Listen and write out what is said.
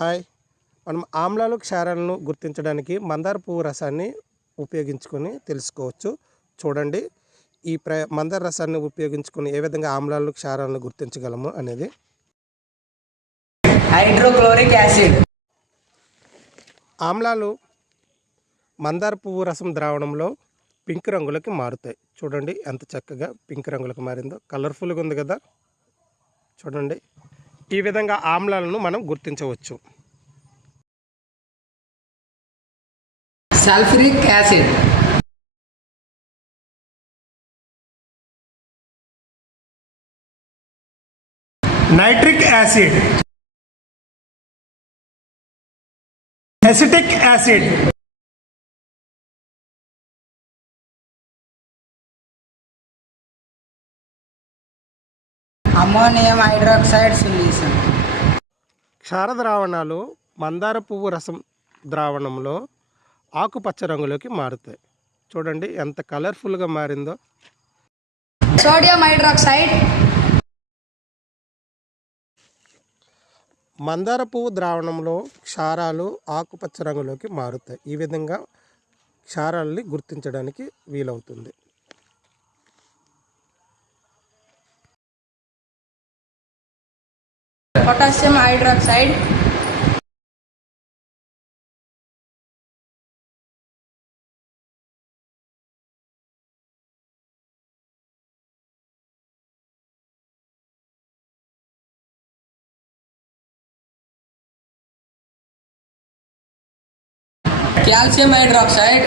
హాయ్. మనం ఆమ్లాలు, క్షారాలను గుర్తించడానికి మందార పువ్వు రసాన్ని ఉపయోగించుకొని తెలుసుకోవచ్చు. చూడండి, ఈ మందార రసాన్ని ఉపయోగించుకొని ఏ విధంగా ఆమ్లాలు, క్షారాలను గుర్తించగలము అనేది. Hydrochloric acid. ఆమ్లాలు మందార పువ్వు రసం ద్రావణంలో పింక్ రంగులోకి మారుతాయి. చూడండి ఎంత చక్కగా పింక్ రంగులోకి మారిందో, కలర్ఫుల్గా ఉంది కదా. చూడండి, ఈ విధంగా ఆమ్లాలను మనం గుర్తించవచ్చు. Sulphuric acid. Nitric acid, acetic acid, ammonium hydroxide solution. క్షార ద్రావణాలు మందార పువ్వు రసం ద్రావణంలో ఆకుపచ్చ రంగులోకి మారుతాయి. చూడండి ఎంత కలర్ఫుల్గా మారిందో. Sodium hydroxide. మందార పువ్వు ద్రావణంలో క్షారాలు ఆకుపచ్చ రంగులోకి మారుతాయి. ఈ విధంగా క్షారాలని గుర్తించడానికి వీలవుతుంది. Potassium hydroxide. Calcium hydroxide.